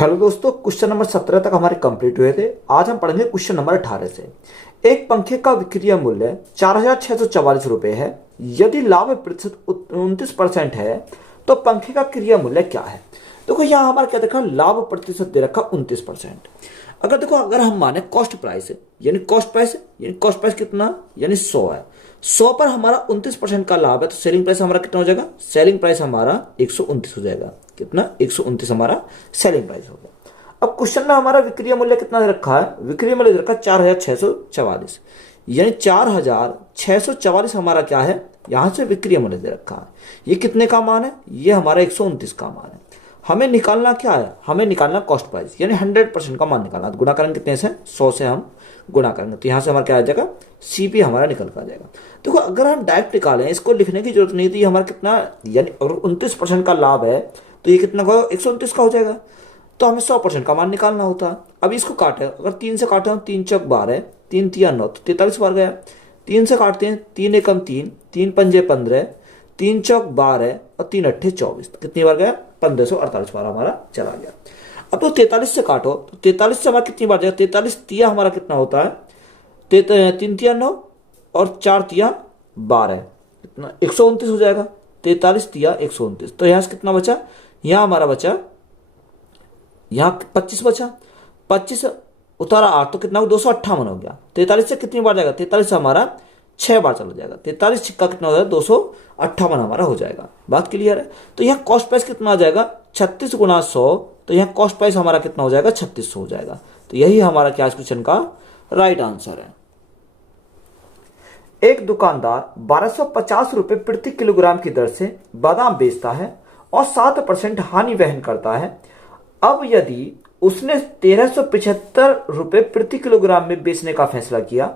Hello दोस्तों, question number 17 तक हमारे कंप्लीट हुए थे। आज हम पढ़ेंगे क्वेश्चन नंबर 18 से। एक पंखे का विक्रय मूल्य 4,644 रुपए है। यदि लाभ प्रतिशत 29% है तो पंखे का क्रय मूल्य क्या है। देखो यहाँ हमारा क्या देखा, लाभ प्रतिशत दे रखा 29%। अगर हम माने कॉस्ट प्राइस है, यानी कॉस्ट प्राइस कितना, यानी 100 है। 100 पर हमारा 29% का लाभ है तो सेलिंग प्राइस हमारा कितना हो जाएगा, सेलिंग प्राइस हमारा 129 हो जाएगा। कितना, 129 हमारा सेलिंग प्राइस हो गया। अब क्वेश्चन में हमारा विक्रय मूल्य कितना दे रखा है, विक्रय मूल्य दे रखा है 4,644, यानी 4,644 हमारा क्या है, यहां से विक्रय मूल्य दे रखा है। ये कितने का मान है, ये हमारा 129 का मान है। हमें निकालना क्या है, हमें निकालना कॉस्ट प्राइस, यानी 100% का मान निकालना। गुणा करेंगे कितने से, 100 से हम गुणा करेंगे तो यहां से हमारा क्या आ जाएगा, सीपी हमारा निकल कर आ जाएगा। देखो अगर हम डायरेक्ट निकालें, इसको लिखने की जरूरत नहीं थी। हमारा कितना, यानी अगर 29% का लाभ है तो ये कितना का, 129 का हो जाएगा। तो हमें 100% का मान निकालना होता है। अब इसको काटे, अगर 3 से काटे, 3 चौक 12, 3 तिया 9, तो 43 बार गया। 3 से काटते हैं, 3 एकम 3, 3 पंजे 15, 3 चौक 12 और 3 अट्ठे 24, कितनी बार गया, 1548 बार हमारा चला गया। अब तो 43 से काटो, तो 43 से हमारा कितनी बार जाएगा, 43 तिया हमारा कितना होता है, 3 तिया 9 और 4 तिया 12, कितना 129 हो जाएगा। 43 तिया 129, तो यहाँ से कितना बचा, यहाँ हमारा बचा, यहाँ 25 बचा। 25 उतारा 8 तो कितना, 258 हो गया। 43 से कितनी बार जाएगा, 43 से हमारा 6 बार चला जाएगा। 43 छिक्का कितना हो जाएगा, 258 हमारा हो जाएगा। बात क्लियर है। तो यहाँ कॉस्ट प्राइस कितना आ जाएगा, 36 गुणा 100, तो यहाँ कॉस्ट प्राइस हमारा कितना हो जाएगा, 3600 हो जाएगा। तो यही हमारा क्या क्वेश्चन का राइट आंसर है। एक दुकानदार 1250 रुपए प्रति किलोग्राम की दर से बादाम बेचता है और 7% हानि वहन करता है। अब यदि उसने 1375 रुपए प्रति किलोग्राम में बेचने का फैसला किया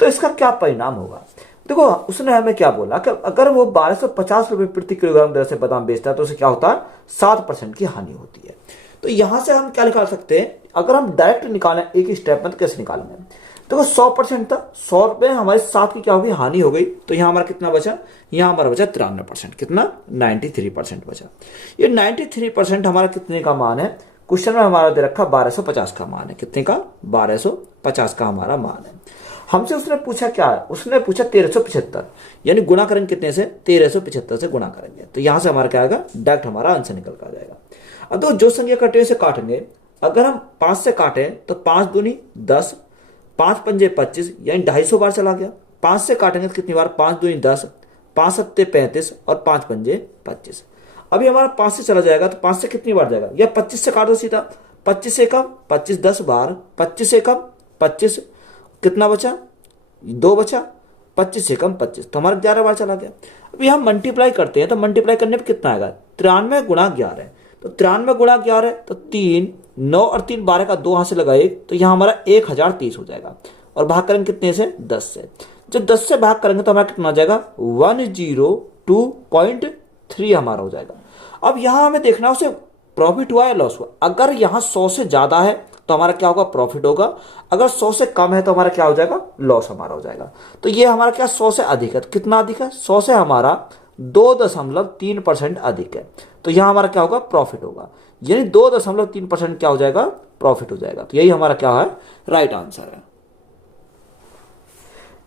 तो इसका क्या परिणाम होगा। देखो उसने हमें क्या बोला कि अगर वो 1250 रुपए प्रति किलोग्राम दर से बादाम बेचता है तो उसे क्या होता है, 7% की हानि होती है। तो यहां से हम क्या निकाल सकते हैं, अगर हम डायरेक्ट निकालें एक स्टेप में तो कैसे निकालेंगे। देखो 100% था, 100 रुपए हमारे 7 की क्या होगी, हानि हो गई। तो यहां हमारा कितना बचा, यहां हमारा बचा 93%, कितना 93% बचा। ये 93% हमारा कितने का मान है, क्वेश्चन में हमारा दे रखा 1250 का मान है। कितने का, 1250 का हमारा मान है। हमसे उसने पूछा क्या है, उसने पूछा 1375, यानी गुणा करेंगे कितने से, 1375 से गुणा करेंगे तो यहां से हमारा क्या आएगा, डायरेक्ट हमारा आंसर निकल कर आ जाएगा। अब तो जो संख्या कटे से काटेंगे, अगर हम 5 से काटें तो 5 दूनी 10, 5 पंजे 25, यानी 250 बार चला गया। 5 से काटेंगे तो कितनी बार, 5 दूनी 10, 5 सत्ते 35 और 5 पंजे 25। अभी हमारा 5 से चला जाएगा तो 5 से कितनी बार जाएगा, या 25 से काटो सीधा, 25 से कम 25 10 बार, 25 से कम 25, कितना बचा, 2 बचा। 25 से कम 25, तो हमारा 11 बार चला गया। अभी हम मल्टीप्लाई करते हैं तो मल्टीप्लाई करने पर कितना आएगा, 93 गुणा 11, तो 93 गुणा 11 तो 3, 9 और 3 12 का 2 हाथ से लगा 1, तो यहाँ हमारा 1030 हो जाएगा। और भाग करेंगे कितने से, 10 से। जब 10 से भाग करेंगे तो हमारा कितना आ जाएगा, 102.3 हमारा हो जाएगा। अब यहाँ हमें देखना उसे प्रॉफिट हुआ या लॉस हुआ। अगर यहाँ 100 से ज्यादा है तो हमारा क्या होगा, प्रॉफिट होगा। अगर 100 से कम है तो हमारा क्या हो जाएगा, लॉस हमारा हो जाएगा। तो ये हमारा क्या 100 से अधिक है, तो कितना अधिक है, 100 से हमारा 2.3% अधिक है। तो यहां हमारा क्या होगा, प्रॉफिट होगा, यानी 2.3% क्या हो जाएगा, प्रॉफिट हो जाएगा। तो यही हमारा क्या है, राइट आंसर है।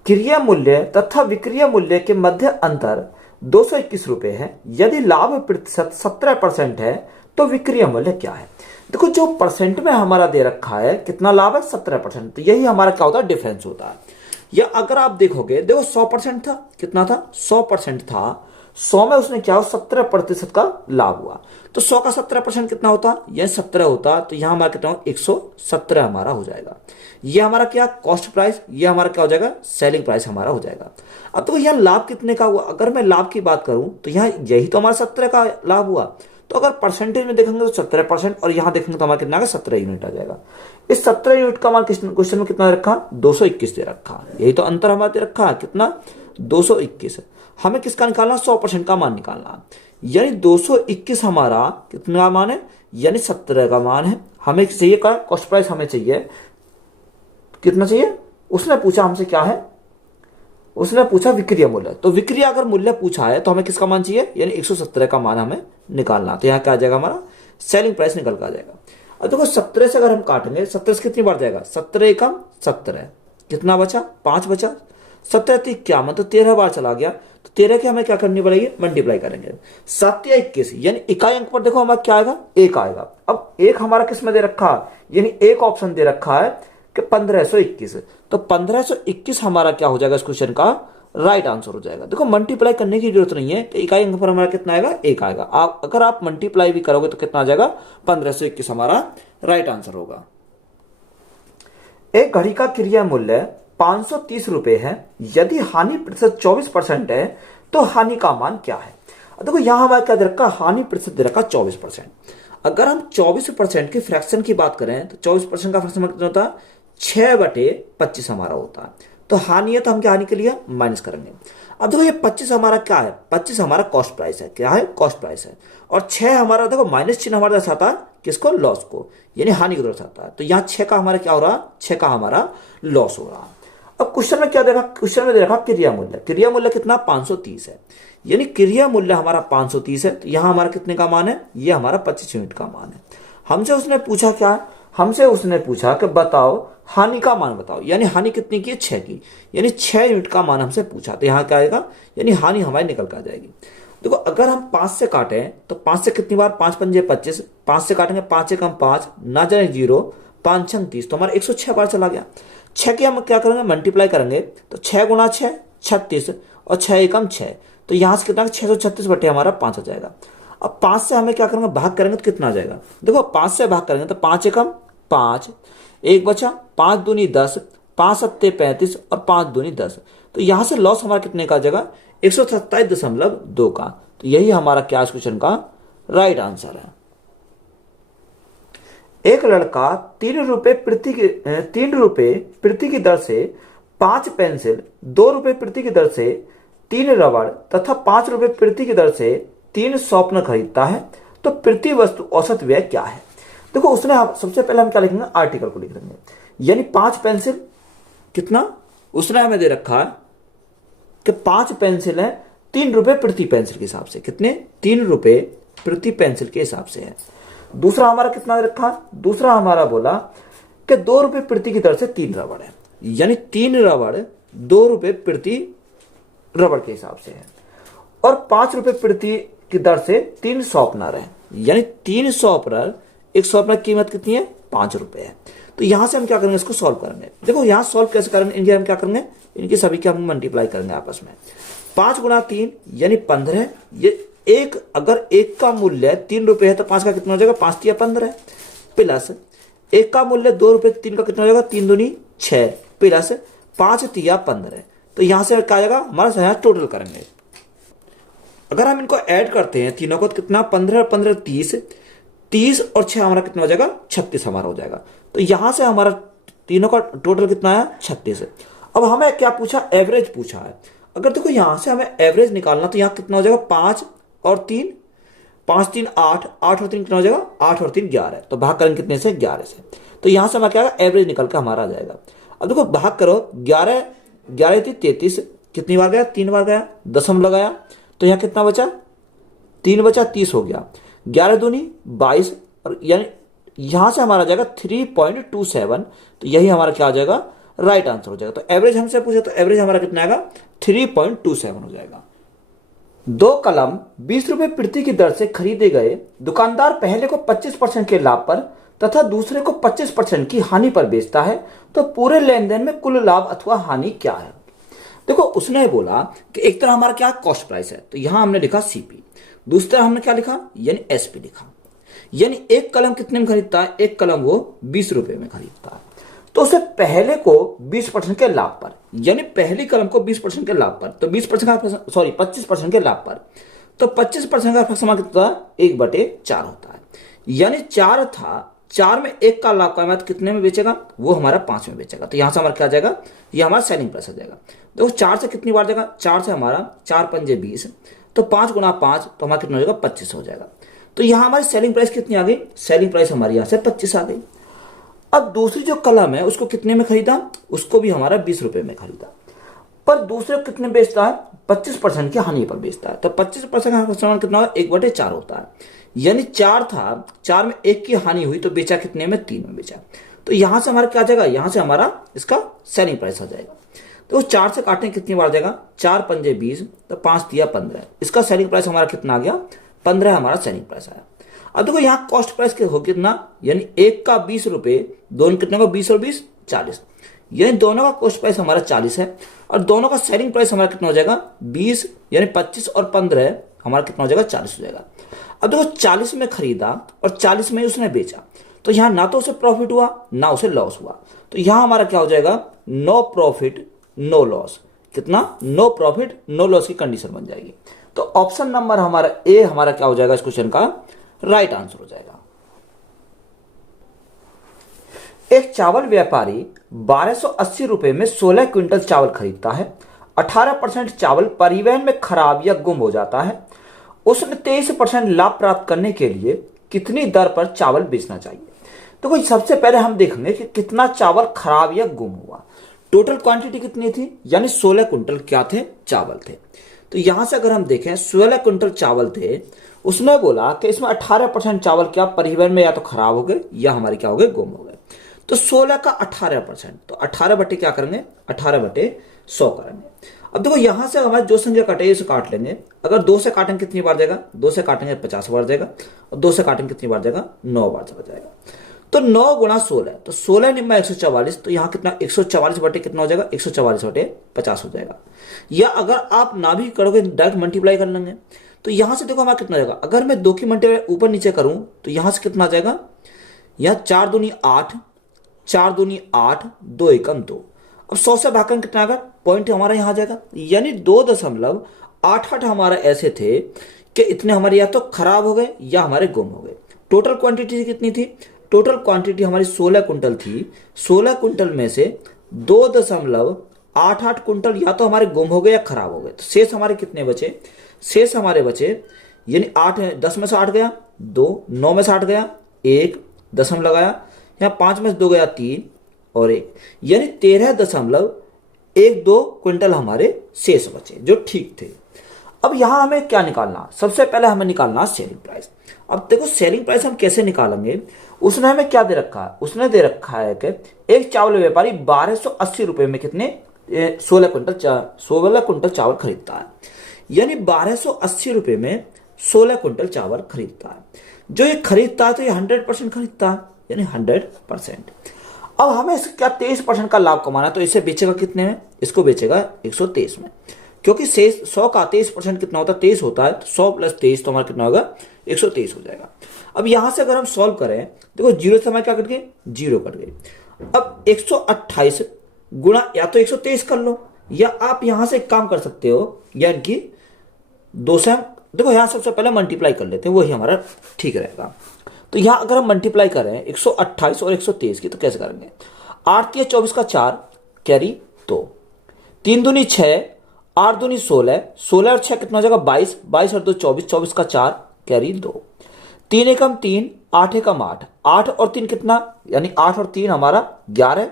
क्रय मूल्य तथा विक्रय मूल्य के मध्य अंतर 221 रुपए है। यदि लाभ प्रतिशत 17% है तो विक्रय मूल्य क्या है। देखो जो परसेंट में हमारा दे रखा है, कितना लाभ है, 17%, तो यही हमारा क्या होता है, डिफरेंस होता है। या अगर आप देखोगे, देखो 100% था, कितना था, 100% था। 100 में उसने क्या, 17% का लाभ हुआ। तो 100 का 17% कितना होता, यह 17 होता। तो यहां हमारा कितना, 117 हमारा हो जाएगा। ये हमारा क्या, कॉस्ट प्राइस, ये हमारा क्या हो जाएगा, सेलिंग प्राइस हमारा हो जाएगा। अब तो यह लाभ कितने का हुआ, अगर मैं लाभ की बात करूं तो यहां यही तो हमारा 17 का लाभ हुआ। तो अगर परसेंटेज में देखेंगे तो 17%, और यहां देखेंगे तो हमारा कितना, 17 यूनिट आ जाएगा। इस 17 यूनिट का मान क्वेश्चन में कितना रखा, 221 दे रखा। यही तो अंतर हमारा दे रखा है, कितना, 221। हमें किसका निकालना, 100% का मान निकालना, यानी 221 हमारा कितना मान है, यानी 17 का मान है। हमें चाहिए क्या, कॉस्ट प्राइस हमें चाहिए, कितना चाहिए, उसने पूछा हमसे क्या है, उसने पूछा विक्रय मूल्य। तो विक्रय अगर मूल्य पूछा है तो हमें किसका मान चाहिए, यानी 117 का मान हमें निकालना। तो यहाँ क्या आ जाएगा, हमारा सेलिंग प्राइस निकल कर आ जाएगा। अब देखो 17 से अगर हम काटेंगे, 17 से कितनी बार जाएगा, 17 एकम 17, कितना बचा, 5 बचा, 17 तो 51, तो 13 बार चला गया, तो 13 की हमें क्या करनी पड़ेगी, मल्टीप्लाई करेंगे। 7 या 21 यानी इकाई अंक पर देखो हमारा क्या आएगा, 1 आएगा। अब एक हमारा किस में दे रखा है, यानी एक ऑप्शन दे रखा है कि 1521, तो 1521 हमारा क्या हो जाएगा इस क्वेश्चन का राइट आंसर हो जाएगा। देखो मल्टीप्लाई करने की जरूरत नहीं है कि इकाई अंक पर हमारा कितना आएगा, 1 आएगा। आप अगर आप मल्टीप्लाई भी करोगे तो कितना आ जाएगा, 1521 हमारा राइट आंसर होगा। एक घड़ी का क्रिया मूल्य 530 रुपए है, यदि हानि प्रतिशत 24% है तो हानि का मान क्या है। देखो यहां हमारा क्या दे रखा, हानि प्रतिशत दे रखा 24%। अगर हम 24% की फ्रैक्शन की बात करें तो 24% का फ्रैक्शन कितना होता है, 6/25 हमारा होता है। तो हानि है तो हम क्या हानि के लिए माइनस करेंगे। अब देखो ये 25 हमारा क्या है, 25 हमारा कॉस्ट प्राइस है, क्या है, कॉस्ट प्राइस है। और 6 हमारा देखो माइनस चिन्ह हमारा दर्शाता है किसको, लॉस को, यानी हानि को दर्शाता है। तो यहाँ 6 का हमारा क्या हो रहा है, 6 का हमारा लॉस हो रहा है। अब क्वेश्चन में क्या देखा, क्वेश्चन में दे रखा क्रिया मूल्य, क्रिया मूल्य कितना 530 है, यानी क्रिया मूल्य हमारा 530 है। तो यहाँ हमारा कितने का मान है, ये हमारा 25 यूनिट का मान है। हमसे उसने पूछा क्या, हमसे उसने पूछा कि बताओ हानि का मान बताओ, यानी हानि कितनी की है, 6 की, यानी 6 यूनिट का मान हमसे पूछा। तो यहाँ क्या आएगा, यानी हानि हमारी निकल कर आ जाएगी। देखो अगर हम 5 से काटें तो 5 से कितनी बार, 5 पंजे 25, 5 से काटेंगे 5 एकम 5, ना जाए 0, 5 छंग 30, तो हमारा 106 बार चला गया। 6 की हम क्या करेंगे, मल्टीप्लाई करेंगे, तो 6 गुणा 6 36, और 6 एकम 6, तो यहाँ से कितना 636 बटे हमारा 5 आ जाएगा। अब 5 से हमें क्या करेंगे, भाग करेंगे तो कितना आ जाएगा, देखो 5 से भाग करेंगे तो 5 एकम 5, एक बचा, 5 दूनी 10, 5 सत्ते 35, और 5 दूनी 10, तो यहां से लॉस हमारा कितने का आ जाएगा, 127.2 का। तो यही हमारा क्या इस क्वेश्चन का राइट आंसर है। एक लड़का 3 रुपए प्रति की दर से 5 पेंसिल, 2 रुपए प्रति की दर से 3 रबड़ तथा 5 रुपए प्रति की दर से 3 शॉर्पनर खरीदता है, तो प्रति वस्तु औसत व्यय क्या है। देखो उसने सबसे पहले हम क्या लिखेंगे, आर्टिकल को लिख देंगे, यानी 5 पेंसिल कितना उसने हमें दे रखा है कि 5 पेंसिल है 3 रुपए प्रति पेंसिल के हिसाब से, कितने 3 रुपए प्रति पेंसिल के हिसाब से है। दूसरा हमारा कितना दे रखा, दूसरा हमारा बोला कि 2 रुपए प्रति की दर से 3 रबड़ है, यानी 3 रबड़ 2 रुपए प्रति रबड़ के हिसाब से है। और 5 रुपए प्रति की दर से 3 शॉर्पनर है, यानी 3 शॉर्पनर, एक शॉर्पनर की कीमत कितनी है, 5 रुपए है। तो यहां से हम क्या करेंगे, इसको सॉल्व करेंगे। देखो यहां सॉल्व कैसे करेंगे, इनके हम क्या करेंगे, इनकी सभी के हम मल्टीप्लाई करेंगे आपस में। 5 गुणा 3 यानी 15, ये एक, अगर एक का मूल्य 3 रुपए है तो 5 का कितना हो जाएगा, 5 तिया 15, प्लस एक का मूल्य 2 रुपए, 3 का कितना हो जाएगा, 3 दूनी 6, प्लस 5 तिया 15। तो यहां से क्या आएगा हमारा, यहाँ टोटल करेंगे। अगर हम इनको ऐड करते हैं तीनों को तो कितना, 15 15 30, 30 और 6 हमारा कितना हो जाएगा, 36 हमारा हो जाएगा। तो यहां से हमारा तीनों का टोटल कितना है, 36 है। अब हमें क्या पूछा, एवरेज पूछा है। अगर देखो यहां से हमें एवरेज निकालना तो यहां कितना हो जाएगा, 5 और 3, 5 3 8, 8 और 3 कितना हो जाएगा, 8 और 3 11, तो भाग करेंगे कितने से, 11 से। तो यहां से हमारा क्या एवरेज निकल कर हमारा आ जाएगा। अब देखो भाग करो, 11 11 33, कितनी बार गया, 3 बार गया, दशम लगाया, तो यहाँ कितना बचा, 3 बचा, 30 हो गया, 11 दूनी 22, और यानी यहां से हमारा जाएगा 3.27। तो यही हमारा क्या आ जाएगा, राइट आंसर हो जाएगा। तो एवरेज हमसे पूछे तो एवरेज हमारा कितना आएगा, 3.27 हो जाएगा। 2 कलम 20 रुपए प्रति की दर से खरीदे गए, दुकानदार पहले को 25% के लाभ पर तथा दूसरे को 25% की हानि पर बेचता है, तो पूरे लेन देन में कुल लाभ अथवा हानि क्या है। देखो उसने बोला कि एक तरह हमारा क्या कॉस्ट प्राइस है, तो यहां हमने लिखा सीपी, दूसरी तरह हमने क्या लिखा, यानी एसपी लिखा। यानी एक कलम कितने में खरीदता है, एक कलम वो 20 रुपए में खरीदता है, तो उसे पहले को 20% के लाभ पर, यानी पहली कलम को 20% के लाभ पर, तो 25% के लाभ पर, तो 25% का समान कितना, 1/4 होता है। यानी 4 था, 4 में 1 का लाभ का मतलब कितने में बेचेगा, वो हमारा 5 में बेचेगा। तो यहां से हमारा क्या आ जाएगा, ये हमारा सेलिंग प्राइस आ जाएगा। देखो 4 से कितनी बार जाएगा, 4 से हमारा 4 पंजे 20, तो 5 गुणा 5 तो हमारा कितना हो जाएगा, 25 हो जाएगा। तो यहां हमारी सेलिंग प्राइस कितनी आ गई, सेलिंग प्राइस हमारी यहां से 25 आ गई। अब दूसरी जो कलम है उसको कितने में खरीदा, उसको भी हमारा 20 रुपए में खरीदा, पर दूसरे को कितने बेचता है, 25% की हानि पर बेचता है। तो 25% का सामान कितना होगा, 1/4 होता है। यानी 4 था, 4 में 1 की हानि हुई तो बेचा कितने में, 3 में बेचा। तो यहां से हमारा क्या आ जाएगा, यहां से हमारा इसका सेलिंग प्राइस आ जाएगा। तो 4 से काटने कितनी बार जाएगा, 4 पंजे 20, तो 5 दिया 15, इसका सेलिंग प्राइस हमारा कितना आ गया, 15 हमारा सेलिंग प्राइस आया। अब देखो यहाँ कॉस्ट प्राइस हो कितना, यानी एक का 20 रुपए, दोनों कितने का 20 और 20 40, यानी दोनों का कॉस्ट प्राइस हमारा 40 है और दोनों का सेलिंग प्राइस हमारा कितना हो जाएगा 20, यानी 25 और 15 हमारा कितना हो जाएगा 40 हो जाएगा। अब देखो 40 में खरीदा और 40 में उसने बेचा, तो यहां ना तो उसे प्रॉफिट हुआ ना उसे लॉस हुआ, तो यहां हमारा क्या हो जाएगा, नो प्रॉफिट नो लॉस। कितना, नो प्रॉफिट नो लॉस की कंडीशन बन जाएगी। तो ऑप्शन नंबर हमारा ए हमारा क्या हो जाएगा इस क्वेश्चन का राइट आंसर हो जाएगा। एक चावल व्यापारी 1280 रुपए में 16 क्विंटल चावल खरीदता है। 18% चावल परिवहन में खराब या गुम हो जाता है। उसने 23% लाभ प्राप्त करने के लिए कितनी दर पर चावल बेचना चाहिए। तो कोई सबसे पहले हम देखेंगे कि कितना चावल खराब या गुम हुआ। टोटल क्वांटिटी कितनी थी, यानी 16 कुंटल क्या थे, चावल थे। तो यहां से अगर हम देखें 16 कुंटल चावल थे, उसने बोला कि इसमें 18% चावल क्या परिवहन में या तो खराब हो गए या हमारे क्या हो गए, गुम हो गए। तो 16 का 18%, तो 18 बटे क्या करेंगे, 18 बटे 100 करेंगे। अब देखो यहां से हमारे जो संख्या कटे इसे काट लेंगे। अगर 2 से काटेंगे कितनी बार जाएगा, 2 से काटेंगे 50 बार जाएगा, और 2 से काटेंगे कितनी बार जाएगा, 9 बार चला जाएगा। तो 9 गुणा 16, तो 16 निम्मा 144, तो यहां कितना 144 बटे कितना हो जाएगा, 144 बटे 50 हो जाएगा। या अगर आप ना भी करोगे डायरेक्ट मल्टीप्लाई कर लेंगे, तो यहां से देखो हमारा कितना जाएगा, अगर मैं 2 की मल्टीप्लाई ऊपर नीचे करूं तो यहां से कितना आ जाएगा, यहां 4 दूनी 8, 4 दूनी 8, 2 एकम 2। अब 100 से भागकर कितना आएगा, पॉइंट हमारा यहां आ जाएगा, यानी 2.88 हमारा ऐसे थे कि इतने हमारे या तो खराब हो गए या हमारे गुम हो गए। टोटल क्वांटिटी कितनी थी, टोटल क्वांटिटी हमारी 16 कुंटल थी। 16 कुंटल में से 2.88 कुंटल या तो हमारे गुम हो गए या खराब हो गए। तो शेष हमारे कितने बचे, शेष हमारे बचे, यानी 8 10 में से 8 गया 2, 9 में से 8 गया 1, दशम लगाया, यहाँ 5 में से 2 गया 3 और 1, यानी 13.12 क्विंटल हमारे शेष बचे जो ठीक थे। अब यहां हमें क्या निकालना, सबसे पहले हमें निकालना सेलिंग प्राइस। अब देखो सेलिंग प्राइस हम कैसे निकालेंगे, उसने हमें क्या दे रखा है, उसने दे रखा है कि एक चावल व्यापारी 1280 रुपए में कितने 16 कुंटल चावल खरीदता है, यानी 1280 रुपए में 16 कुंटल चावल खरीदता है। जो ये खरीदता है तो ये 100% खरीदता है, यानी 100%। अब हमें इसका क्या 23% का लाभ कमाना है, तो इसे बेचेगा कितने में, इसको बेचेगा 123 में, क्योंकि शेष 100 का 23% कितना होता है, 23 होता है, तो 100 प्लस 23 तो हमारा कितना होगा 123 हो जाएगा। अब यहां से अगर हम सॉल्व करें, देखो जीरो से हमारे क्या कट गए, जीरो कट गए। अब 128 गुणा या तो 123 कर लो, या आप यहां से एक काम कर सकते हो, यानी कि 2 से देखो यहां सबसे पहले मल्टीप्लाई कर लेते हैं, वही हमारा ठीक रहेगा। तो यहां अगर हम मल्टीप्लाई करें 128 और 123 की, तो कैसे करेंगे, 8 के 24 का 4 कैरी 2, 3 दूनी 6, 8 दूनी 16, 16 और 6 कितना हो जाएगा 22, 22 और 2 24, 24 का 4 कैरी 2, 3 एकम 3, 8 एकम 8, 8 और 3 कितना, यानी 8 और 3 हमारा 11,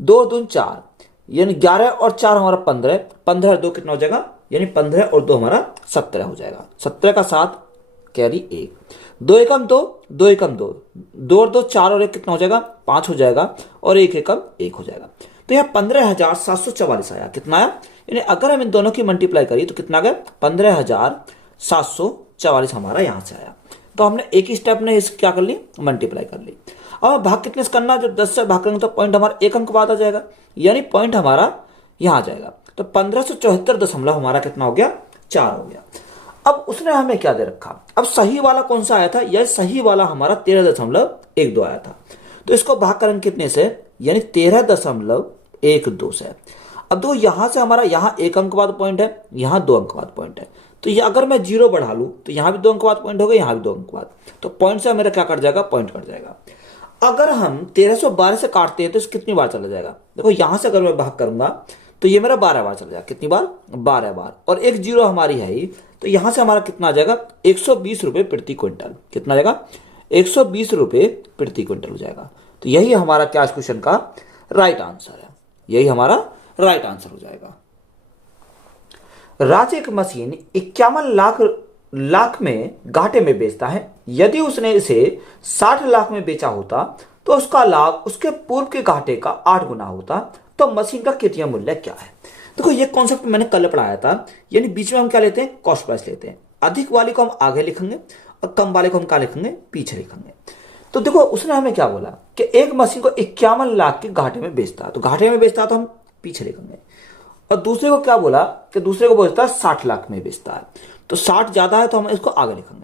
2 और 2 4, यानी 11 और 4 हमारा 15, 15 और 2 कितना हो जाएगा, यानी 15 और 2 हमारा 17 हो जाएगा, 17 का 7 कैरी 1, 2 एकम 2, 2 एकम 2, 2 और 2 4 और 1 कितना हो जाएगा 5 हो जाएगा, और 1 एकम 1 हो जाएगा। तो यहाँ 15,744 आया, कितना आया, यानी अगर हम इन दोनों की मल्टीप्लाई करी तो कितना गया 15,744 हमारा यहां से आया। तो हमने एक ही स्टेप में क्या कर ली, मल्टीप्लाई कर ली। अब भाग कितने से करना, जब 10 से भाग करेंगे तो पॉइंट हमारा 1 अंक बाद आ जाएगा, यानी पॉइंट हमारा यहां आ जाएगा। तो 1574 हमारा कितना हो गया 4 हो गया। अब उसने हमें क्या दे रखा, अब सही वाला कौन सा आया था, यह सही वाला हमारा 13.12 आया था। तो इसको भाग करेंगे कितने से, यानी 13.12 से। अब देखो यहां से हमारा यहां 1 अंक बाद पॉइंट है, यहां 2 अंक बाद पॉइंट है, तो ये अगर मैं 0 बढ़ा लूं तो यहां भी 2 अंक बाद पॉइंट होगा, यहां भी 2 अंक बाद, तो पॉइंट से मेरा क्या कट जाएगा, पॉइंट कट जाएगा। अगर हम 1312 से काटते हैं तो कितनी बार चला जाएगा, देखो यहां से अगर मैं भाग करूंगा तो ये मेरा 12 बार चला जाएगा, कितनी बार 12 बार, और एक 0 हमारी है ही, तो यहां से हमारा कितना आ जाएगा 120 रुपए प्रति क्विंटल, कितना जाएगा 120 रुपए प्रति क्विंटल हो जाएगा। तो यही हमारा क्या क्वेश्चन का राइट आंसर है, यही हमारा राइट आंसर हो जाएगा। राज एक मशीन 51 लाख में घाटे में बेचता है। यदि उसने इसे 60 लाख में बेचा होता तो उसका लाभ उसके पूर्व के घाटे का 8 गुना होता, तो मशीन का कितना मूल्य क्या है। देखो ये कॉन्सेप्ट मैंने कल पढ़ाया था, यानी बीच में हम क्या लेते हैं, कॉस्ट प्राइस लेते हैं। अधिक वाले को हम आगे लिखेंगे और कम वाले को हम क्या लिखेंगे, पीछे लिखेंगे। तो देखो उसने हमें क्या बोला कि एक मशीन को 51 लाख के घाटे में बेचता है, तो घाटे में बेचता है तो हम पीछे लिखेंगे। और दूसरे को क्या बोला कि दूसरे को बेचता है 60 लाख में बेचता है, तो 60 ज्यादा है तो हम इसको आगे लिखेंगे।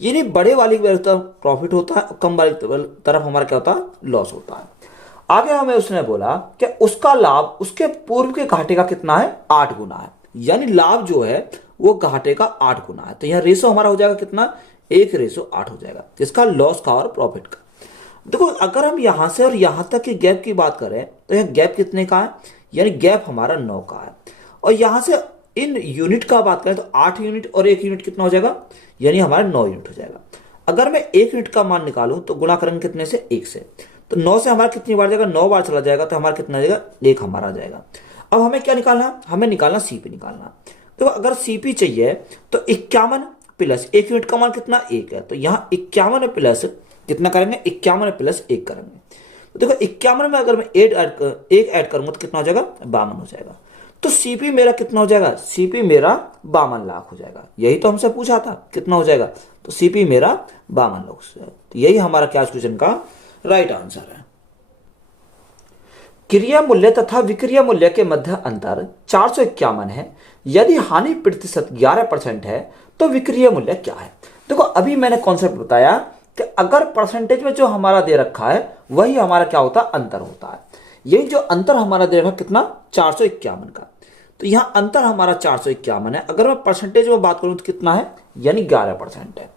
यानी बड़े वाली की तरफ प्रॉफिट होता है, कम वाली तरफ हमारा क्या होता है, लॉस होता है। आगे हमें उसने बोला कि उसका लाभ उसके पूर्व के घाटे का कितना है, 8 गुना है। यानी लाभ जो है वो घाटे का 8 गुना है। तो यहाँ रेशो हमारा हो जाएगा कितना, 1:8 हो जाएगा, किसका, लॉस का और प्रॉफिट का। देखो अगर हम यहां से और यहां तक के गैप की बात करें तो यह गैप कितने का है, यानी गैप हमारा 9 का है। और यहां से इन यूनिट का बात करें तो 8 यूनिट और 1 यूनिट कितना हो जाएगा, यानी हमारा 9 यूनिट हो जाएगा। अगर मैं 1 यूनिट का मान निकालूं तो गुणा करेंगे कितने से, 1 से। तो 9 से हमारा कितनी बार जाएगा, 9 बार चला जाएगा, तो हमारा कितना आ जाएगा, 1 हमारा आ जाएगा। अब हमें क्या निकालना, हमें निकालना सीपी निकालना। देखो अगर सीपी चाहिए तो 51 प्लस 1 यूनिट का मान कितना, 1 है। तो यहाँ 51 प्लस कितना करेंगे, 51 प्लस 1 करेंगे। तो देखो 51 में अगर मैं 1 ऐड करूंगा तो कितना हो जाएगा, 52 हो जाएगा। तो सीपी मेरा कितना हो जाएगा, सीपी मेरा 52 लाख हो जाएगा। यही तो हमसे पूछा था, कितना हो जाएगा, तो सीपी मेरा 52 लाख हो जाएगा। तो यही हमारा क्या क्वेश्चन का राइट आंसर है। क्रिया मूल्य तथा विक्रिया मूल्य के मध्य अंतर 451 है। यदि हानि प्रतिशत 11% है तो विक्रिय मूल्य क्या है। देखो अभी मैंने कॉन्सेप्ट बताया कि अगर परसेंटेज में जो हमारा दे रखा है वही हमारा क्या होता है, अंतर होता है। यही जो अंतर हमारा दे रखा कितना, 451 का। तो यहाँ अंतर हमारा 451 है। अगर मैं परसेंटेज में बात करूं तो कितना है, यानी 11% है।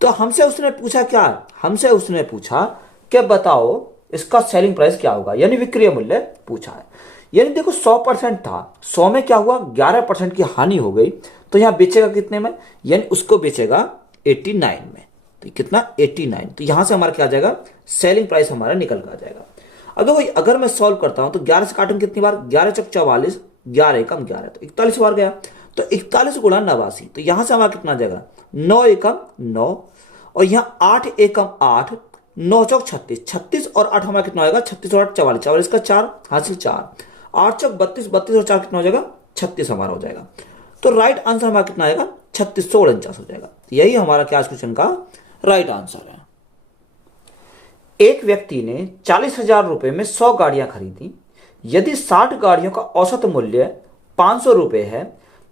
तो हमसे उसने पूछा क्या, हमसे उसने पूछा कि बताओ इसका सेलिंग प्राइस क्या होगा, यानी विक्रय मूल्य पूछा है। यानी देखो 100% था, 100 में क्या हुआ, 11% की हानि हो गई। तो यहां बेचेगा कितने में, यानी उसको बेचेगा 89 में। तो कितना, 89। तो यहां से हमारा क्या आ जाएगा, सेलिंग प्राइस हमारा निकल कर आ जाएगा। अब देखो अगर मैं सॉल्व करता हूं तो 11 से काटूंगा कितनी बार, 11 चौक 44, 11 एकम 11, तो 41 बार गया। तो 41 गुणा 89, तो यहां से हमारा कितना आ जाएगा, 9 एकम 9, और यहाँ 8 एकम 8, 9 चौक 36, 36 और 8 हमारा कितना होगा, 36 और 8 44, 44 का 4 हासिल 4, 8 चौक 32, 32 और 4 कितना हो जाएगा, 36 हमारा हो जाएगा। तो राइट आंसर हमारा कितना आएगा, 3649 हो जाएगा। यही हमारा क्या क्वेश्चन का राइट आंसर है। एक व्यक्ति ने 40,000 रुपए में 100 गाड़ियां खरीदी। यदि 60 गाड़ियों का औसत मूल्य 500 रुपए है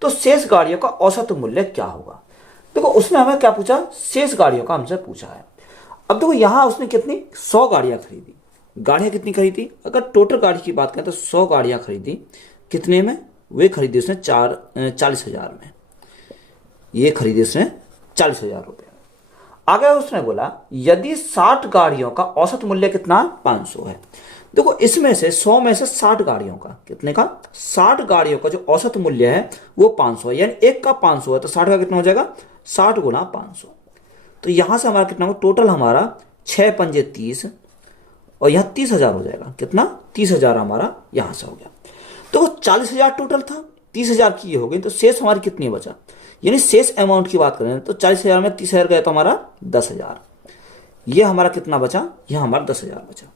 तो शेष गाड़ियों का औसत मूल्य क्या होगा। देखो उसने हमें क्या पूछा, शेष गाड़ियों का हमसे पूछा है। अब देखो यहां उसने कितनी, 100 गाड़ियां खरीदी। गाड़ियां कितनी खरीदी, अगर टोटल गाड़ी की बात करें तो 100 गाड़ियां खरीदी। कितने में, वे खरीदी उसने 40,000 में। ये खरीदी उसने 40,000 रुपए। आगे उसने बोला यदि 60 गाड़ियों का औसत मूल्य कितना, 500 है। देखो इसमें से 100 में से 60 गाड़ियों का कितने का, 60 गाड़ियों का जो औसत मूल्य है वो 500 है। यानी एक का 500 है तो 60 का कितना हो जाएगा, 60 गुना 500। तो यहां से हमारा कितना हो, टोटल हमारा 6 पंजे 30, और यहाँ 30,000 हो जाएगा। कितना, 30,000 हमारा यहां से हो गया। तो 40,000 टोटल था, 30,000 की ये हो गई, तो शेष हमारी कितनी बचा, यानी शेष अमाउंट की बात करें तो 40,000 में 30,000 गया तो हमारा 10,000। ये हमारा कितना बचा, यह हमारा 10,000 बचा।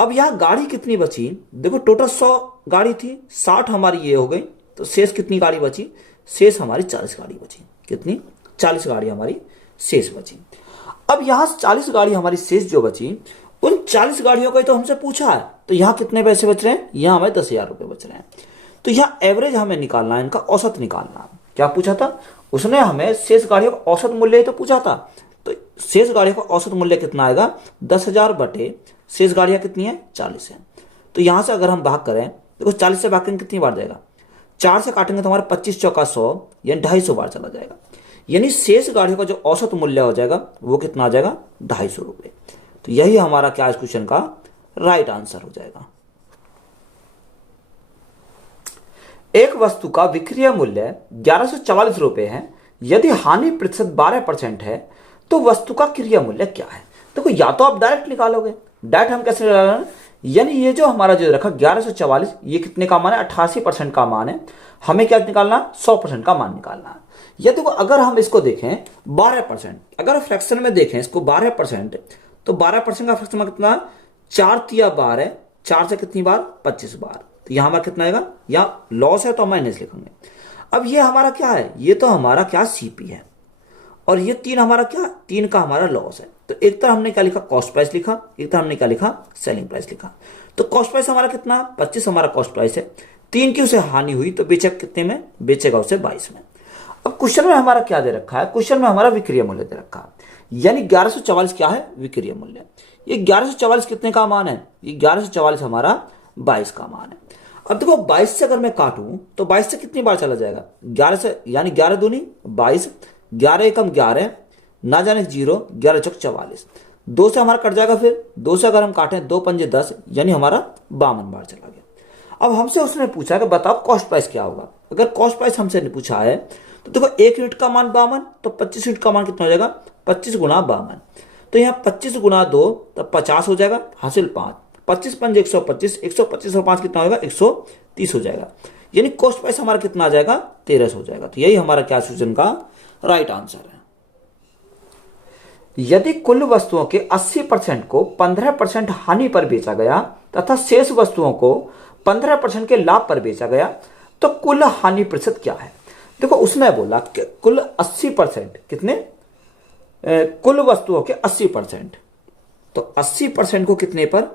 अब यहां गाड़ी कितनी बची, देखो टोटल 100 गाड़ी थी, 60 हमारी ये हो गई, तो शेष कितनी गाड़ी बची, शेष हमारी 40 गाड़ी बची। कितनी, 40 गाड़ी हमारी शेष बची। अब यहां 40 गाड़ी हमारी शेष जो बची, उन 40 गाड़ियों का तो हमसे पूछा है, तो यहां कितने पैसे बच रहे हैं, यहां हमें 10,000 रुपए बच रहे हैं। तो यहां एवरेज हमें निकालना है, इनका औसत निकालना। क्या पूछा था उसने हमें, शेष गाड़ियों का औसत मूल्य ही तो पूछा था। तो शेष गाड़ियों का औसत मूल्य कितना आएगा, 10,000 बटे शेष गाड़ियां कितनी है, 40 है। तो यहां से अगर हम भाग करें, देखो 40 से भाग करेंगे कितनी बार जाएगा, 4 से काटेंगे तो हमारे 25 चौका 100, यानी 250 बार चला जाएगा। यानी शेष गाड़ियों का जो औसत मूल्य हो जाएगा वो कितना आ जाएगा, 250 रुपए। तो यही हमारा क्या इस क्वेश्चन का राइट आंसर हो जाएगा। एक वस्तु का विक्रय मूल्य 1144 रुपए है। यदि हानि प्रतिशत 12% है तो वस्तु का क्रय मूल्य क्या है। देखो या तो आप डायरेक्ट निकालोगे, डायरेक्ट हम कैसे निकालेंगे, यानी ये जो हमारा जो रखा 1144, ये कितने का मान है, 88% का मान है। हमें क्या निकालना, 100% का मान निकालना है। या देखो अगर हम इसको देखें 12%, अगर फ्रैक्शन में देखें इसको 12%, तो 12% का फ्रैक्शन कितना, 4 तिया 12, 4 से कितनी बार, 25 बार। तो यहां हमारा कितना आएगा, यहाँ लॉस है तो माइनस लिखेंगे। अब ये हमारा क्या है, ये तो हमारा क्या सीपी है, और ये 3 हमारा क्या, 3 का हमारा लॉस है। तो एक तरह हमने क्या लिखा, कॉस्ट प्राइस लिखा, एक तरह हमने क्या लिखा, सेलिंग प्राइस लिखा। तो कॉस्ट प्राइस हमारा कितना, 25 हमारा कॉस्ट प्राइस है, 3 की उसे हानि हुई तो बेचेगा कितने में, बेचेगा उसे 22 में। अब क्वेश्चन में हमारा क्या दे रखा है, क्वेश्चन में हमारा विक्रय मूल्य दे रखा है, यानी 1144 क्या है, विक्रय मूल्य। ये 1144 कितने का मान है, ये 1144 हमारा 22 का मान है। अब देखो 22 से अगर मैं काटूं तो 22 से कितनी बार चला जाएगा, 11 से, यानी 11 दूनी 22, 11 एकम 11, ना जाने 0, 11 चौक 44, 2 से हमारा कट जाएगा, फिर 2 से अगर हम काटें 2 पंजे 10, यानी हमारा 52 बार चला गया। अब हमसे उसने पूछा कि बताओ कॉस्ट प्राइस क्या होगा। अगर कॉस्ट प्राइस हमसे पूछा है तो देखो 1 यूनिट का मान 52, तो 25 यूनिट का मान कितना हो जाएगा, 25 गुना 52। तो यहाँ 25 गुना 2 तब 50 हो जाएगा, हासिल 5, 25 पंजे 125, 125 और 5 कितना होगा, 130 हो जाएगा, यानी कॉस्ट प्राइस हमारा कितना आ जाएगा, 1300 हो जाएगा। तो यही हमारा क्या क्वेश्चन का राइट आंसर है। यदि कुल वस्तुओं के 80% को 15% हानि पर बेचा गया तथा शेष वस्तुओं को 15% के लाभ पर बेचा गया तो कुल हानि प्रतिशत क्या है। देखो उसने बोला कि कुल 80%, कितने, कुल वस्तुओं के 80%, तो 80% को कितने पर,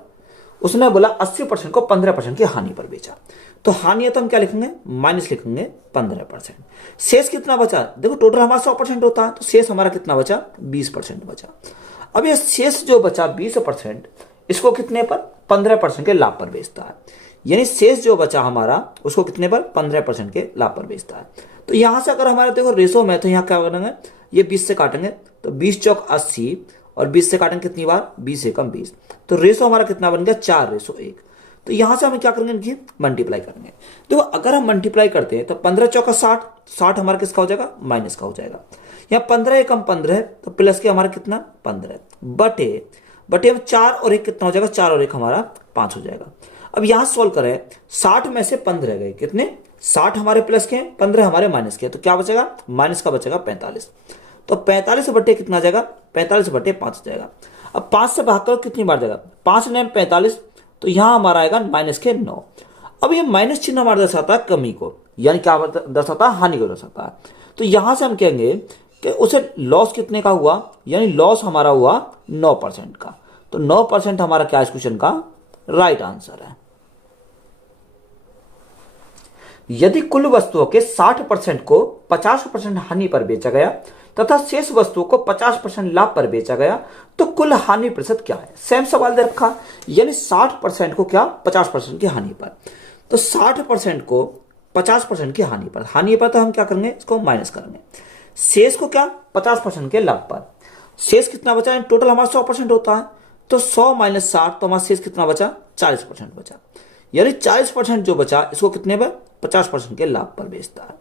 उसने बोला 80% को 15% की हानि पर बेचा। तो हानि है तो हम क्या लिखेंगे, माइनस लिखेंगे 15%। शेष कितना बचा, देखो टोटल हमारा 100% होता है, तो शेष हमारा कितना बचा, 20% बचा। अब ये शेष जो बचा 20%, इसको कितने पर, 15% के लाभ पर बेचता है, यानी शेष जो बचा हमारा उसको कितने पर, 15% के लाभ पर बेचता है। तो यहां से अगर हमारा देखो रेशो में, तो यहाँ क्या करेंगे, ये 20 से काटेंगे तो 20 चौक 80, और 20 से काटेंगे कितनी बार, 20 एकम 20, तो रेशो हमारा कितना बन गया, 4:1। तो यहां से हम क्या करेंगे, मल्टीप्लाई करेंगे। देखो अगर हम मल्टीप्लाई करते हैं तो 15 चौका 60, 60 हमारा किसका हो जाएगा, माइनस का हो जाएगा। यहाँ 15 एकम 15, तो प्लस के हमारा कितना, 15, बटे हम 4 और 1 कितना हो जाएगा, 4 और 1 हमारा 5 हो जाएगा। अब यहां सोल्व करें, 60 में से 15 गए, कितने, 60 हमारे प्लस के, 15 हमारे माइनस के, तो क्या बचेगा, माइनस का बचेगा 45। तो 45 बटे कितना जाएगा, 45 बटे 5 हो जाएगा। अब 5 से भाग करो कितनी बार जाएगा, 5 ने 45, तो यहां हमारा आएगा माइनस के 9। अब ये माइनस चिन्ह हमारा दर्शाता है कमी को, यानी क्या दर्शाता है, हानि को दर्शाता है। तो यहां से हम कहेंगे कि उसे लॉस कितने का हुआ, यानी लॉस हमारा हुआ 9% का। तो 9% हमारा क्या इस क्वेश्चन का राइट आंसर है। यदि कुल वस्तुओं के 60% को 50% हानि पर बेचा गया तथा शेष वस्तुओं को 50% लाभ पर बेचा गया तो कुल हानि प्रतिशत क्या है। सेम सवाल दे रखा, यानी 60% को क्या, 50% की हानि पर। तो 60% को 50% की हानि पर तो हम क्या करेंगे, इसको माइनस करेंगे। शेष को क्या, 50% के लाभ पर। शेष कितना बचा, टोटल हमारा 100% होता है, तो 100 माइनस 60, तो हमारा शेष कितना बचा, 40% बचा, यानी 40% जो बचा इसको कितने पर, 50% के लाभ पर बेचता है।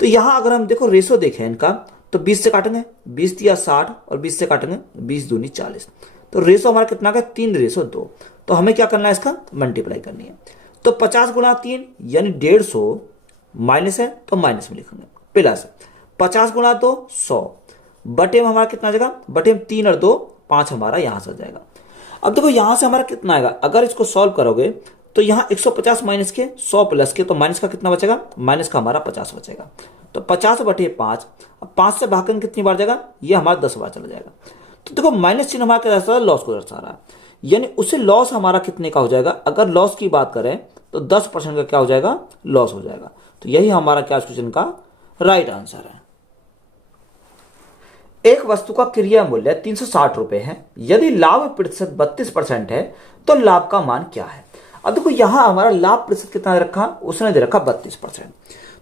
तो यहां अगर हम देखो रेशो देखें इनका, तो 20 से काटेंगे, 20 दिया 60, और 20 से काटेंगे 20 दूनी 40, तो रेशो हमारा कितना का, 3:2। तो हमें क्या करना है, इसका मल्टीप्लाई करनी है। तो 50 गुना 3 यानी 150, माइनस है तो माइनस में लिखेंगे, प्लस 50 गुना 2 100, बटे में हमारा कितना आ जाएगा, बटे में 3 और 2 5 हमारा यहां से आ जाएगा। अब देखो यहां से हमारा कितना आएगा, अगर इसको सॉल्व करोगे तो यहाँ 150 माइनस के 100 प्लस के, तो माइनस का कितना बचेगा, माइनस का हमारा 50 बचेगा। तो 50 बटे 5, अब 5 से भागकर कितनी बार जाएगा, ये हमारा 10 बार चला जाएगा। तो देखो माइनस चिन्ह हमारा क्या दर्शा रहा है, लॉस को दर्शा रहा है, यानी उसे लॉस हमारा कितने का हो जाएगा। अगर लॉस की बात करें तो 10% का क्या हो जाएगा, लॉस हो जाएगा। तो यही हमारा क्या क्वेश्चन का राइट आंसर है। एक वस्तु का क्रिया मूल्य 360 रुपए है, यदि लाभ प्रतिशत 32% है तो लाभ का मान क्या है। अब देखो यहां हमारा लाभ प्रतिशत कितना दे रखा, उसने दे रखा 32%।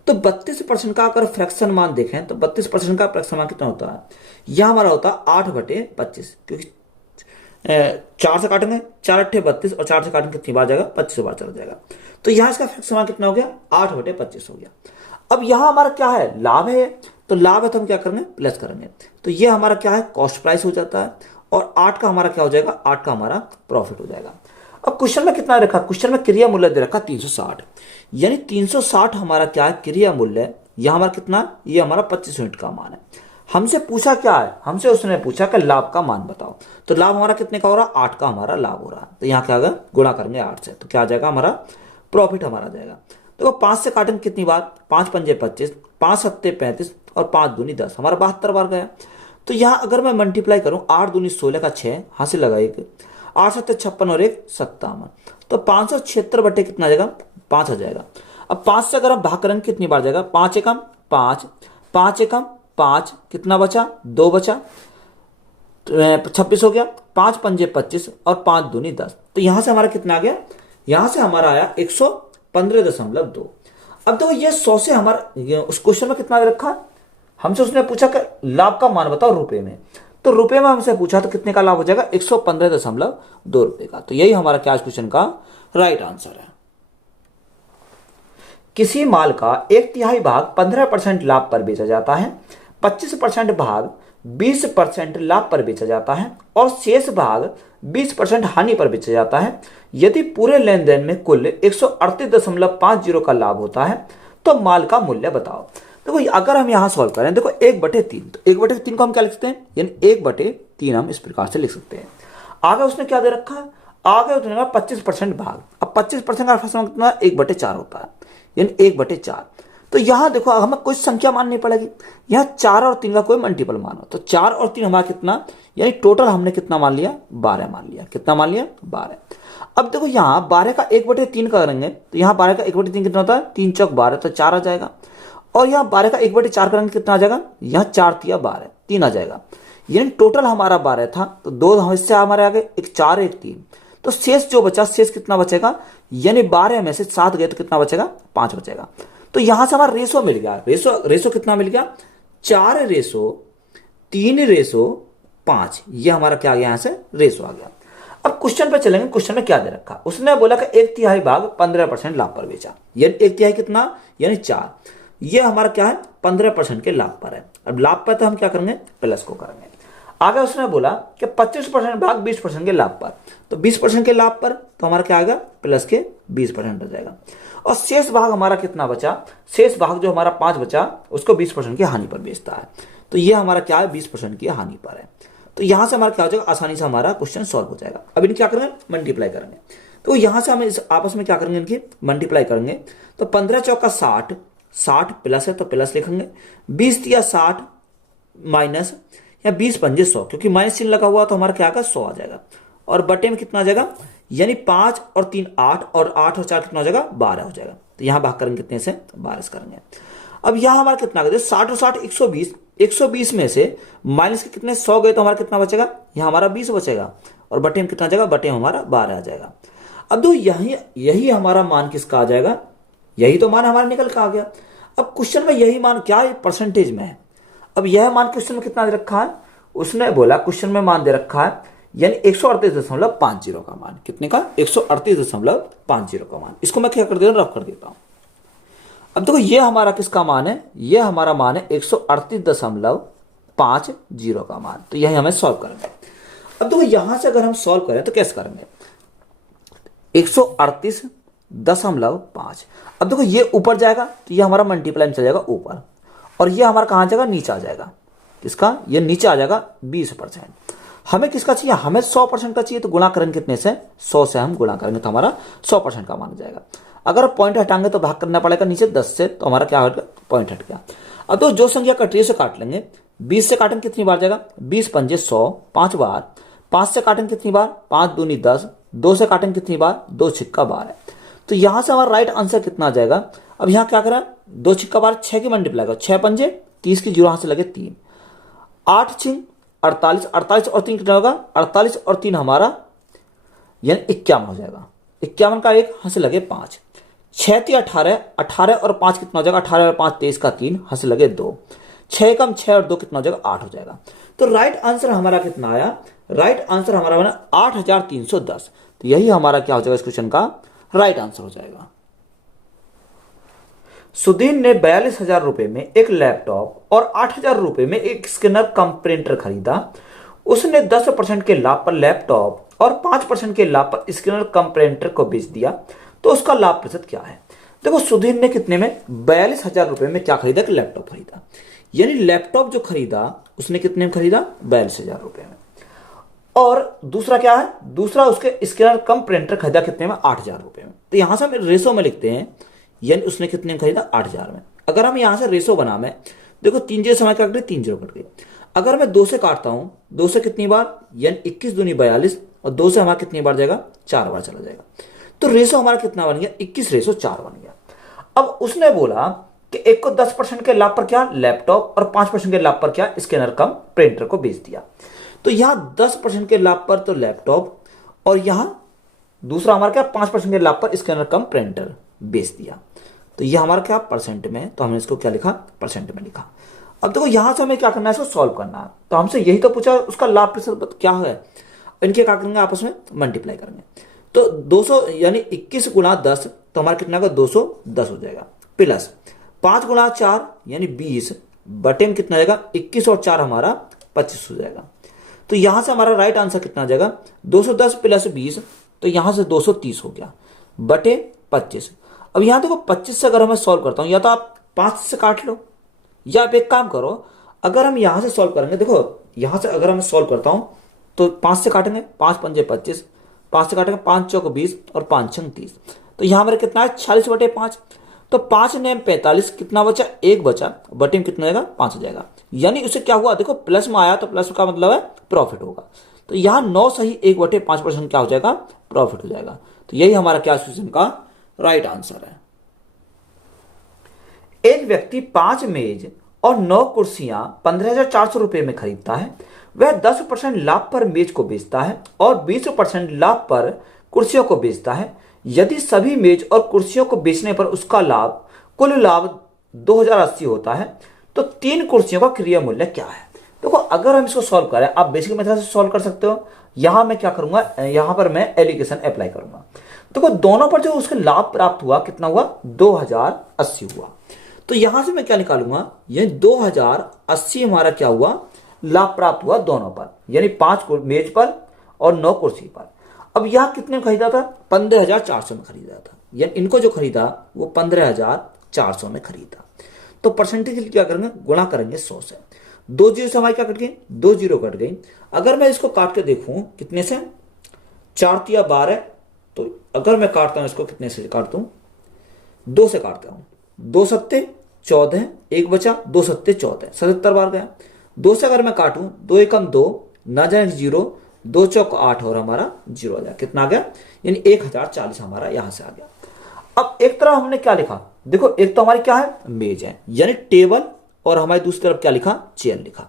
तो 32% का अगर फ्रैक्शन मान देखें तो 32% का फ्रैक्शन मान कितना होता है, यह हमारा होता है 8/25, क्योंकि 4 से काटेंगे, 4 8 32, और 4 से काटेंगे कितनी बार जाएगा, 25 बार चला जाएगा। तो यहां इसका फ्रैक्शन मान कितना हो गया, 8/25 हो गया। अब यहां हमारा क्या है, लाभ है, तो लाभ है तो हम क्या करेंगे, प्लस करेंगे, तो ये हमारा क्या है, कॉस्ट प्राइस हो जाता है, और 8 का हमारा क्या हो जाएगा, 8 का हमारा प्रॉफिट हो जाएगा। अब क्वेश्चन में कितना रखा, क्वेश्चन में क्रिया मूल्य दे रखा 360, यानी 360 हमारा क्या है, क्रिया मूल्य यह हमारा कितना, ये हमारा 25 यूनिट का मान है। हमसे पूछा क्या है, हमसे उसने पूछा कि लाभ का मान बताओ। तो लाभ हमारा कितने का हो रहा है, 8 का हमारा लाभ हो रहा है। तो यहाँ क्या होगा, गुणा करेंगे 8 से, तो क्या आ जाएगा हमारा प्रॉफिट हमारा जाएगा। तो 5 से काटेंगे कितनी बार, 5 पंजे 25, 5 सत्ते 35 और 5 दूनी 10, हमारा 72 बार गया। तो यहाँ अगर मैं मल्टीप्लाई करूँ, 8 दूनी 16 का 6 हासिल लगा 1, 8 सत्ते 56 और 1 57, तो 576 बटे कितना आ जाएगा, 5 आ जाएगा। अब 5 से अगर हम भाग करेंगे कितनी बार जाएगा, 5 एकम 5, 5 एकम 5, कितना बचा, 2 बचा, 26 हो गया, 5 पंजे 25 और 5 दूनी 10। तो यहां से हमारा कितना आ गया, यहां से हमारा आया 115.2। अब देखो ये 100 से हमारा उस क्वेश्चन में कितना दे रखा है, हमसे उसने पूछा कि लाभ का मान बताओ रुपए में। तो रुपए में हमसे पूछा तो कितने का लाभ हो जाएगा, 115.2 रुपए का। तो यही हमारा क्या क्वेश्चन का राइट आंसर है। किसी माल का 1/3 भाग 15% लाभ पर बेचा जाता है, 25% भाग 20% लाभ पर बेचा जाता है और शेष भाग 20% हानि पर बेचा जाता है। यदि पूरे लेन देन में कुल 138.50 का लाभ होता है तो माल का मूल्य बताओ। देखो अगर हम यहां सॉल्व करें, देखो 1/3, तो 1/3 को हम क्या लिख सकते हैं, यानी 1/3 हम इस प्रकार से लिख सकते हैं। आगे उसने क्या दे रखा है, आगे उसने 25% भाग, अब 25% का फैसला कितना, 1/4 होता है, यानी 1/4। तो यहां देखो हमें कोई संख्या माननी पड़ेगी, यहां 4 और 3 का कोई मल्टीपल मानो, तो 4 और 3 हमारा कितना, यानी टोटल हमने कितना मान लिया, 12 मान लिया। कितना मान लिया, 12। अब देखो यहां 12 का 1/3 करेंगे, तो यहां 12 का 1/3 कितना होता है, 3 चौक 12, तो 4 आ जाएगा। और यहां 12 का 1/4 करेंगे कितना आ जाएगा, यहां 4 तिया 12, 3 आ जाएगा। यानी टोटल हमारा 12 था, तो 2 हिस्से हमारे आगे, एक 4 एक 3, तो शेष जो बचा, शेष कितना बचेगा, यानी 12 में से 7 गए तो कितना बचेगा, 5 बचेगा। तो यहां से हमारा रेशो मिल गया, रेशो कितना मिल गया, 4:3:5, ये हमारा क्या आ गया, यहां से रेशो आ गया। अब क्वेश्चन पे चलेंगे, क्वेश्चन में क्या दे रखा, उसने बोला कि 1/3 भाग 15% लाभ पर बेचा, यानी 1/3 कितना, यानी 4, ये हमारा क्या है, 15% के लाभ पर है। अब लाभ पर तो हम क्या करेंगे, प्लस को करेंगे। आगे उसने बोला कि 25% भाग 20% के लाभ पर, तो 20% के लाभ पर तो हमारा क्या आएगा, प्लस के 20% हो जाएगा। और शेष भाग हमारा कितना बचा, शेष भाग जो हमारा 5 बचा, उसको 20% की हानि पर बेचता है, तो ये हमारा क्या है, 20% की हानि पर है। तो यहां से हमारा क्या हो जाएगा, आसानी से हमारा क्वेश्चन सॉल्व हो जाएगा। अब इन्हें क्या करेंगे, मल्टीप्लाई करेंगे। तो यहां से हम इस आपस में क्या करेंगे, इनकी मल्टीप्लाई करेंगे। तो 15 चौका 60, 60 प्लस है तो प्लस लिखेंगे, 20 तिया 60 माइनस, या 20 पंजे 100, क्योंकि माइनस चिन्ह लगा हुआ तो हमारा क्या आएगा, 100 आ जाएगा। और बटे में कितना आ जाएगा, यानी 5 और 3 8, और 8 और 4 कितना हो जाएगा, 12 हो जाएगा। तो यहां भाग करेंगे कितने से, 12 से करेंगे। अब यहां हमारा कितना आ गया, 60 और 60 120, 120 में से माइनस के कितने 100 गए तो हमारा कितना बचेगा, यहां हमारा 20 बचेगा। और बटे में कितना आ जाएगा, बटे में हमारा 12 आ जाएगा। अब दो यही हमारा मान किसका आ जाएगा, यही तो मान हमारा निकल कर आ गया। अब क्वेश्चन में यही मान क्या है, परसेंटेज में है। अब यह मान क्वेश्चन में कितना दे रखा है, उसने बोला क्वेश्चन में मान दे रखा है, यानी 138.50 का मान, कितने का, 138.50 का मान। इसको मैं क्या कर देता हूं, रफ कर देता हूं। अब देखो ये हमारा किसका मान है, ये हमारा मान है 138.50 का मान। तो यही हमें सॉल्व करेंगे। अब देखो यहां से अगर हम सॉल्व करें तो कैसे करेंगे, 138.5। अब देखो ये ऊपर जाएगा तो ये हमारा मल्टीप्लाई में चल जाएगा ऊपर, और ये हमारा कहां जाएगा, नीचे आ जाएगा। किसका, ये नीचे आ जाएगा 20%। हमें किसका चाहिए, हमें 100% का चाहिए, तो गुणा करेंगे कितने से, 100 से हम गुणा करेंगे तो हमारा 100% का मान आ जाएगा। अगर पॉइंट हटाएंगे तो भाग करना पड़ेगा नीचे 10 से, तो हमारा क्या होगा, पॉइंट हट गया। अब तो जो संख्या कट रही है उसे काट लेंगे। 20 से काटेंगे कितनी बार जाएगा, 20 पंजे 100, 5 बार। 5 से काटेंगे कितनी बार, 5 दूनी 10। 2 से काटेंगे कितनी बार, 2 छिक्का 12। तो यहां से हमारा राइट आंसर कितना आ जाएगा। अब यहां क्या करा, 2 छिक्का 12, 6 की मल्टीप्लाई करो, 6 पंजे 30 की, जीरो यहां से लगे 3, 8 छिंग 48, 48 और 3 कितना होगा, 48 और 3 हमारा यानी 51 हो जाएगा। 51 का 1 यहां से लगे 5, 6 थी 18, 18 और 5 कितना हो जाएगा, 18 और 5 23 का 3, यहां से लगे 2, 6 कम 6 और 2 कितना हो जाएगा, 8 हो जाएगा। तो राइट आंसर हमारा कितना आया, राइट आंसर हमारा बना 8310। तो यही हमारा क्या हो जाएगा, इस क्वेश्चन का राइट आंसर हो जाएगा। सुधीर ने 42,000 रुपए में एक लैपटॉप और 8,000 रुपए में एक स्कैनर कम प्रिंटर खरीदा। उसने 10% के लाभ पर लैपटॉप और 5% के लाभ पर स्कैनर कम प्रिंटर को बेच दिया, तो उसका लाभ प्रतिशत क्या है। देखो सुधीर ने कितने में 42,000 रुपए में क्या खरीदा, कि लैपटॉप खरीदा। यानी लैपटॉप जो खरीदा उसने कितने में खरीदा, 42,000 रुपए में। और दूसरा क्या है, दूसरा उसके स्कैनर कम प्रिंटर खरीदा कितने में, 8,000 रुपए में। तो यहां से हम रेशो में लिखते हैं, यानी उसने कितने में खरीदा, 8,000 में। अगर हम यहां से रेशो बना में, देखो 3 जीरो समय कट गए, 3 जीरो कट गए। अगर मैं 2 से काटता हूं, 2 से कितनी बार, यानी 21 दूनी 42, और 2 से हमारा कितनी बार जाएगा, 4 बार चला जाएगा। तो रेशो हमारा कितना बन गया, 21:4 बन गया। अब उसने बोला कि एक को 10% के लाभ पर क्या, लैपटॉप, और 5% के लाभ पर क्या, स्कैनर कम प्रिंटर को बेच दिया। तो यहां 10% के लाभ पर तो लैपटॉप, और यहां दूसरा हमारा क्या, 5% के लाभ पर स्कैनर कम प्रिंटर बेच दिया। तो यह हमारा क्या, परसेंट में, तो हमने इसको क्या लिखा, परसेंट में लिखा। अब देखो यहां से हमें क्या करना है, इसको सॉल्व करना है। तो हमसे यही तो पूछा उसका लाभ प्रतिशत क्या है, इनके क्या करेंगे, आपस में मल्टीप्लाई करेंगे। तो 200 यानी 21 गुणा 10, तो हमारा कितना का 210 हो जाएगा, प्लस 5 गुणा 4 यानी 20 बटे में कितना जाएगा, 21 और 4 हमारा 25 हो जाएगा। तो यहां से हमारा राइट आंसर कितना आ जाएगा, 210 प्लस 20, तो यहां से 230 हो गया बटे 25। अब यहां देखो 25 से अगर मैं सॉल्व करता हूं, या तो आप 5 से काट लो, या आप एक काम करो, अगर हम यहां से सॉल्व करेंगे, देखो यहां से अगर मैं सॉल्व करता हूं तो 5 से काटेंगे, 5 पंजे 25, 5 से काटेंगे 5 चौक 20 और 5 छंग 30। तो यहां मेरे कितना है, 46 बटे 5। तो 5 ने 45, कितना बचा, 1 बचा, बटे में कितना जाएगा, 5 हो जाएगा। यानी उसे क्या हुआ, देखो प्लस में आया तो प्लस का मतलब है प्रॉफिट होगा। तो यहां 9 सही 1/5% क्या हो जाएगा, प्रॉफिट हो जाएगा। तो यही हमारा क्या क्वेश्चन का राइट आंसर है। एक व्यक्ति 5 मेज और 9 कुर्सियां 15,400 रुपए में खरीदता है। वह 10% लाभ पर मेज को बेचता है और 20% लाभ पर कुर्सियों को बेचता है। यदि सभी मेज और कुर्सियों को बेचने पर उसका लाभ, कुल लाभ 2,080 होता है, तो 3 कुर्सियों का क्रिया मूल्य क्या है। देखो अगर हम इसको सॉल्व करें, आप बेसिक मेथड से सॉल्व कर सकते हो। यहां मैं क्या करूंगा, यहां पर मैं एलिगेशन अप्लाई करूंगा। देखो दोनों पर जो उसके लाभ प्राप्त हुआ कितना हुआ, 2,080 हुआ। तो यहां से मैं क्या निकालूंगा, ये 2,080 हमारा क्या हुआ, लाभ प्राप्त हुआ दोनों पर, यानी 5 मेज पर और 9 कुर्सी पर। अब यहां कितने में खरीदा था, 15,400 में खरीदा था। यानी इनको जो खरीदा वो 15,400 में खरीदा। तो परसेंटेज क्या करेंगे, गुणा करेंगे 100 से। 2 जीरो से हमारी क्या कट गई, 2 जीरो कट गई। अगर मैं इसको काट के देखूं कितने से, 4 तिया 12, तो अगर मैं काटता हूं इसको कितने से काटता हूं, 2 से काटता हूं, 2 सत्ते 14, 1 बचा, 2 सत्ते 14, 77 बार गया। 2 से अगर मैं काटूं, 2 एकम 2, ना जाए 0, 2 चौक 8 और हमारा 0 आ गया, कितना आ गया, यानी 1,040 हमारा यहां से आ गया। अब एक तरफ हमने क्या लिखा, देखो एक तो हमारी क्या है, मेज है, यानी टेबल, और हमारी दूसरी तरफ क्या लिखा, चेयर लिखा।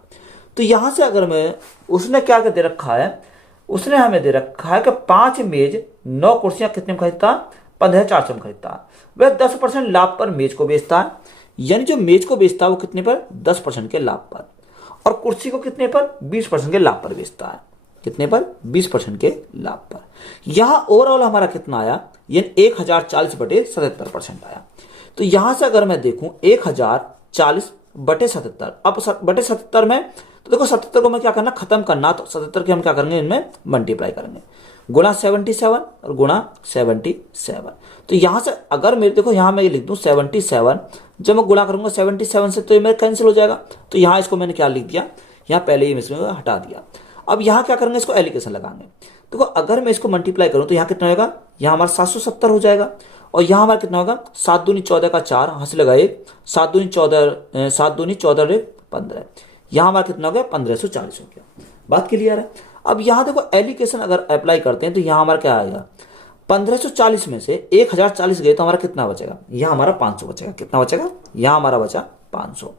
तो यहां से अगर मैं, उसने क्या दे रखा है, उसने हमें दे रखा है कि 5 मेज 9 कुर्सियां कितने में खरीदता, 15,400 में खरीदता है। वह 10% लाभ पर मेज को बेचता है, यानी जो मेज को बेचता है वो कितने पर, 10% के लाभ पर, और कुर्सी को कितने पर, 20% के लाभ पर बेचता है। कितने पर, 20% के लाभ पर। यहां ओवरऑल हमारा कितना आया, यानी 1,040 बटे 77% आया। तो यहां से अगर मैं देखूं 1,040 बटे 77, अब बटे 77 में, तो देखो 77 को मैं क्या करना, खत्म करना, तो 77 के हम क्या करेंगे, इनमें मल्टीप्लाई करेंगे, गुणा 77 और गुणा 77। तो यहां से अगर मेरे, देखो यहां मैं ये लिख दूं 77, जब मैं गुणा करूंगा 77 से तो ये मेरा कैंसिल हो जाएगा। तो यहां इसको मैंने क्या लिख दिया, यहां पहले ही इसमें हटा दिया। अब यहां क्या करेंगे, इसको एलिगेशन लगाएंगे। देखो अगर मैं इसको मल्टीप्लाई करूं तो यहां कितना होगा, यहां हमारा 770 हो जाएगा, और यहां हमारा कितना होगा, 7 दूनी 14 का 4, हाथ से लगा 1, 7 दूनी 14, 7 दूनी 14 15, यहां हमारा कितना हो गया, 1540 हो गया। बात क्लियर है। अब यहां देखो एलिगेशन अगर अप्लाई करते हैं तो यहां हमारा क्या आएगा, 1540 में से 1,040 गए तो हमारा कितना बचेगा, यहां हमारा 500 बचेगा। कितना बचेगा, यहां हमारा बचा 500।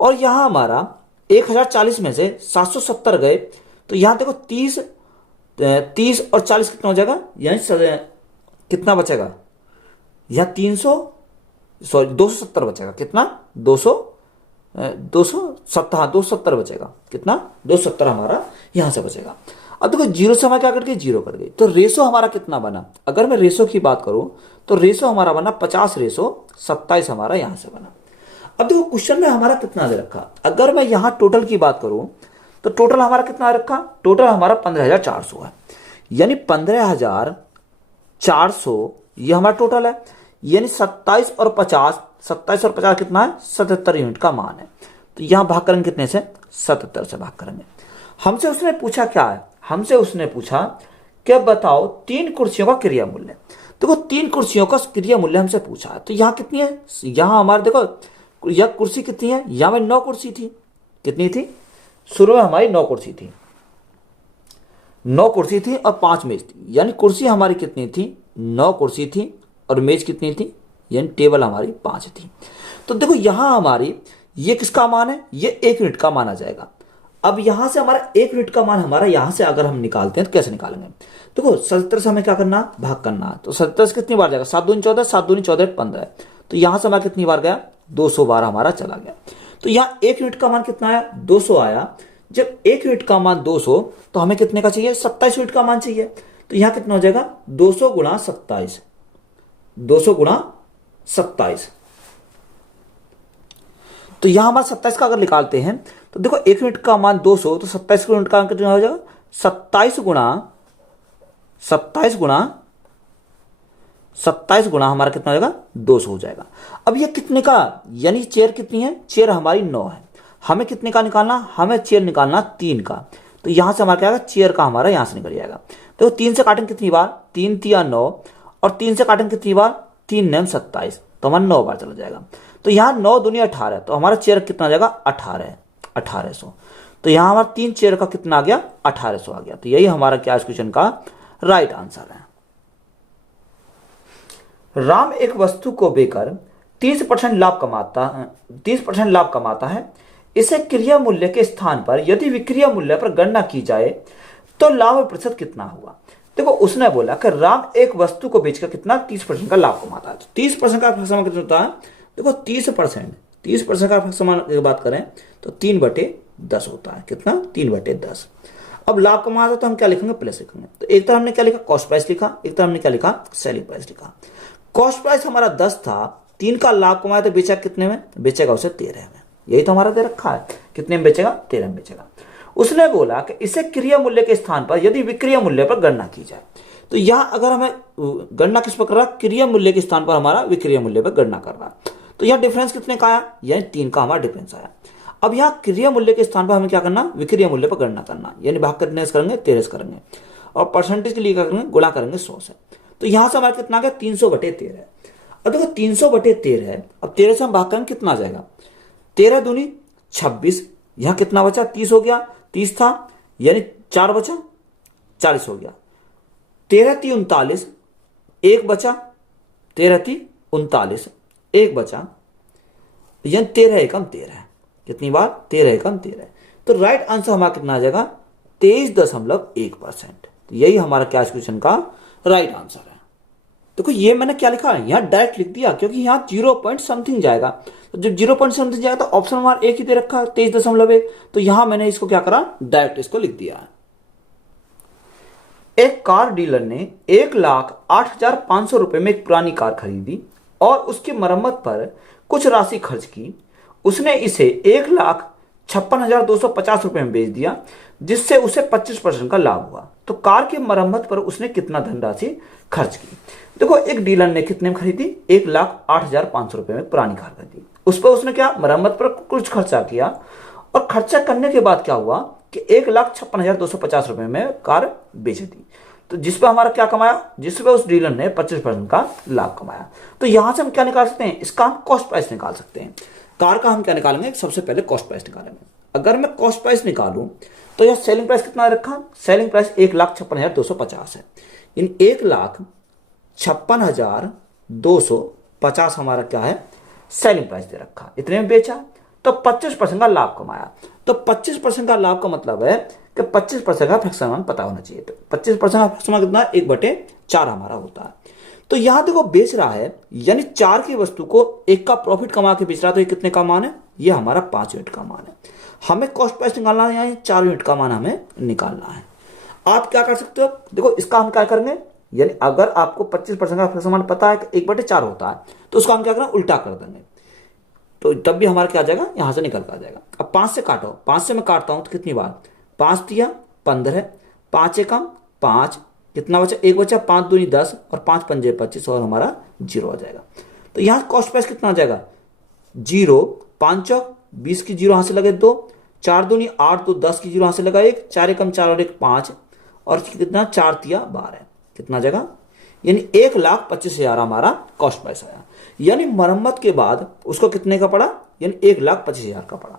और यहां हमारा 1,040 में से 770 गए, तो यहां देखो 30 और 40 कितना हो जाएगा, यानी कितना बचेगा, यहां 270 बचेगा। कितना, 270 बचेगा। कितना, 270 हमारा यहां से बचेगा। अब देखो जीरो से हमारा क्या कट गई, 0 कट गई। तो रेशो हमारा कितना बना, अगर मैं रेशो की बात करूं तो रेशो हमारा बना 50:27 हमारा यहां से बना। अब देखो क्वेश्चन में हमारा कितना दे रखा, अगर मैं यहां टोटल की बात करूं तो टोटल हमारा कितना रखा, टोटल हमारा 15,400 है, यानी 15,400 ये हमारा टोटल है। यानी 27 और 50, 27 और 50 कितना है, 77 यूनिट का मान है। तो यहां भाग करेंगे कितने से, 77 से भाग करेंगे। हमसे उसने पूछा क्या है, हमसे उसने पूछा कि बताओ 3 कुर्सियों का क्रिया मूल्य। देखो 3 कुर्सियों का क्रिया मूल्य हमसे पूछा है, तो यहाँ कितनी है, यहाँ हमारे देखो यह कुर्सी कितनी है, यहाँ में 9 कुर्सी थी, कितनी थी, शुरू में हमारी 9 कुर्सी थी, 9 कुर्सी थी और 5 मेज थी, यानी कुर्सी हमारी कितनी थी, 9 कुर्सी थी और मेज कितनी थी, यानी टेबल हमारी 5 थी। तो देखो यहां हमारी ये किसका मान है, ये 1 यूनिट का मान आ जाएगा। अब यहां से हमारा 1 यूनिट का मान हमारा यहां से अगर हम निकालते हैं तो कैसे निकालेंगे, देखो 77 से हमें क्या करना, भाग करना। तो 77 से कितनी बार जाएगा, 7 दूनी 14, 7 दूनी 14 15, तो यहां से हमारा कितनी बार गया, 200 बार हमारा चला गया। तो यहाँ 1 यूनिट का मान कितना आया, 200 आया। जब 1 यूनिट का मान 200, तो हमें कितने का चाहिए, 27 यूनिट का मान चाहिए। तो यहां कितना हो जाएगा, 200 गुणा 27, 200 गुणा 27। तो यहां हमारा 27 का अगर निकालते हैं तो देखो 1 यूनिट का मान 200, तो 27 यूनिट का कितना हो जाएगा, 27 गुणा 27 गुणा हमारा कितना हो जाएगा, 200 हो जाएगा। अब ये कितने का, यानी चेयर कितनी है, चेयर हमारी 9 है, हमें कितने का निकालना, हमें चेयर निकालना 3 का। तो यहां से हमारा क्या आएगा, चेयर का हमारा यहां से निकल जाएगा। देखो 3 से काटेंगे कितनी बार, 3 तिया 9, और 3 से काटेंगे कितनी बार, 3 9 27, तो हमारा 9 बार चला जाएगा। तो यहाँ 9 दूनी 18, तो हमारा चेयर कितना आ जाएगा, 1800। तो यहाँ हमारा 3 चेयर का कितना आ गया, 1800 आ गया। तो यही हमारा क्या इस क्वेश्चन का राइट आंसर है। राम एक वस्तु को बेचकर 30% लाभ कमाता है। इसे क्रिया मूल्य के स्थान पर यदि विक्रय मूल्य पर गणना की जाए तो लाभ प्रतिशत कितना होगा। देखो उसने बोला कि राम एक वस्तु को बेचकर कितना, 30% का लाभ कमाता है। तो 30% का समान कितना होता है, देखो 30% का समान की बात करें तो 3/10 होता है, कितना, 3/10। अब लाभ कमाता तो हम क्या लिखेंगे, प्लस लिखेंगे। तो एक तरह हमने क्या लिखा, कॉस्ट प्राइस लिखा, एक तरह हमने क्या लिखा, सेलिंग प्राइस लिखा। कॉस्ट प्राइस हमारा 10 था, 3 का लाभ कमाया तो बेचा कितने में, बेचेगा उसे 13 में। यही तो हमारा दे रखा है, कितने में बेचेगा, 13 में बेचेगा। उसने बोला कि इसे क्रिया मूल्य के स्थान पर यदि विक्रय मूल्य पर गणना की जाए, तो यहां अगर हमें गणना किस पर कर रहा, क्रिया मूल्य के स्थान पर हमारा विक्रय मूल्य पर गणना कर रहा, तो यहां डिफरेंस कितने का आया, यानी 3 का हमारा डिफरेंस आया। अब यहां क्रिया मूल्य के स्थान पर हमें क्या करना, विक्रय मूल्य पर गणना करना, यानी भाग करने से करेंगे 13 से करेंगे, और परसेंटेज के लिए क्या करेंगे, गुणा करेंगे 100 से। तो यहां से हमारा कितना आ गया, 300/13। अब देखो 300/13 है, अब 13 से हम भाग करेंगे कितना आ जाएगा, 13 दूनी 26, यहां कितना बचा, 30 हो गया, 30 था यानी 4 बचा, 40 हो गया। 13 × 39, 1 बचा, 13 × 39, 1 बचा, यानी 13 एकम 13, कितनी बार, 13 एकम 13। तो राइट आंसर हमारा कितना आ जाएगा, 23.1%। तो यही हमारा क्या क्वेश्चन का राइट आंसर है। देखो ये मैंने क्या लिखा है, यहां डायरेक्ट लिख दिया, क्योंकि यहां 0 पॉइंट समथिंग जाएगा, तो जब 0 पॉइंट समथिंग जाएगा तो ऑप्शन हमारा एक ही दे रखा है, 23.1। तो यहां मैंने इसको क्या करा, डायरेक्ट इसको लिख दिया है। एक कार डीलर ने 1,08,500 रुपए में एक पुरानी कार खरीदी और उसकी मरम्मत पर कुछ राशि खर्च की। उसने इसे 1,56,250 रुपए में बेच दिया, जिससे उसे 25% का लाभ हुआ। तो कार की मरम्मत पर उसने कितना धनराशि खर्च की। देखो एक डीलर ने कितने में खरीदी, 1,08,500 रुपए में पुरानी कार खरीदी, उस पर उसने क्या, मरम्मत पर कुछ खर्चा किया, और खर्चा करने के बाद क्या हुआ कि 1,56,250 रुपए में कार बेच दी। तो जिस पर हमारा क्या कमाया, जिस पर उस डीलर ने 25% का लाभ कमाया। तो यहां से हम क्या निकाल सकते हैं, इसका हम कॉस्ट प्राइस निकाल सकते हैं। कार का हम क्या निकालेंगे, सबसे पहले कॉस्ट प्राइस निकालेंगे। अगर मैं कॉस्ट प्राइस निकालूं तो यह सेलिंग प्राइस कितना रखा, सेलिंग प्राइस 1,56,250 है, इन 1,56,250 हमारा क्या है, सेलिंग प्राइस दे रखा, इतने में बेचा तो 25% का लाभ कमाया। तो 25% का लाभ का मतलब है कि 25% का फ्रैक्शन मान पता होना चाहिए। तो 25% का फ्रैक्शन मान कितना, 1/4 हमारा होता है। तो यहां देखो बेच रहा है, यानी 4 की वस्तु को 1 का प्रॉफिट कमा के बेच रहा है, तो ये कितने का मान है, ये हमारा 5 यूनिट का मान है। हमें कॉस्ट प्राइस निकालना है, यानी 4 यूनिट का मान हमें निकालना है। आप क्या कर सकते हो, देखो इसका हम क्या करेंगे, यानी अगर आपको 25% का फ्रैक्शन मान पता है कि 1/4 होता है, तो उसका हम क्या करें, उल्टा कर देंगे, तो तब भी हमारा क्या आ जाएगा, यहां से निकल कर आ जाएगा। अब 5 से काटो, 5 से मैं काटता हूं तो कितनी बार, 5 दिया 15, 5 एकम 5, कितना बचा, एक बचा, 5 दूनी 10 और 5 पंजे 25 और हमारा 0 आ जाएगा। तो यहाँ कॉस्ट प्राइस कितना आ जाएगा, 0, 5 चौक 20 की 0 यहाँ से लगे 2, 4 दूनी 8, तो 10 की 0 यहाँ से लगा 1, 4 एकम 4 और 1 5, और कितना 4 तिया 12, कितना आ जाएगा, यानी 1,25,000 हमारा कॉस्ट प्राइस आया। यानी मरम्मत के बाद उसको कितने का पड़ा, यानी 1,25,000 का पड़ा।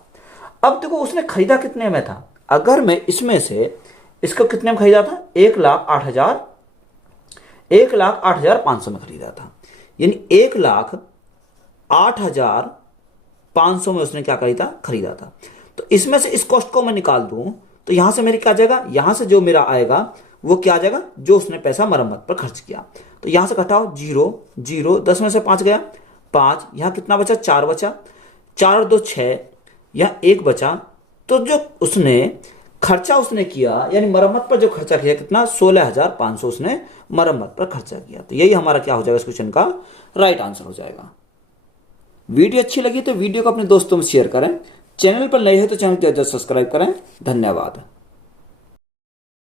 अब देखो उसने खरीदा कितने में था, अगर मैं इसमें से इसको कितने में खरीदा था, 1,08,500 में खरीदा था, यानी 1,08,500 में उसने क्या खरीदा था। तो इसमें से इस कॉस्ट को मैं निकाल दूं तो यहां से मेरी क्या जाएगा, यहां से जो मेरा आएगा वो क्या आ जाएगा, जो उसने पैसा मरम्मत पर खर्च किया। तो यहां से घटाओ 0 0, 10 में से 5 गया 5, यहां कितना बचा, 4 बचा, 4 और 2 6, यहां 1 बचा। तो जो उसने खर्चा उसने किया, यानी मरम्मत पर जो खर्चा किया कितना, 16,500 उसने मरम्मत पर खर्चा किया। तो यही हमारा क्या हो जाएगा इस क्वेश्चन का राइट आंसर हो जाएगा। वीडियो अच्छी लगी तो वीडियो को अपने दोस्तों में शेयर करें, चैनल पर नए हैं तो चैनल को सब्सक्राइब करें। धन्यवाद।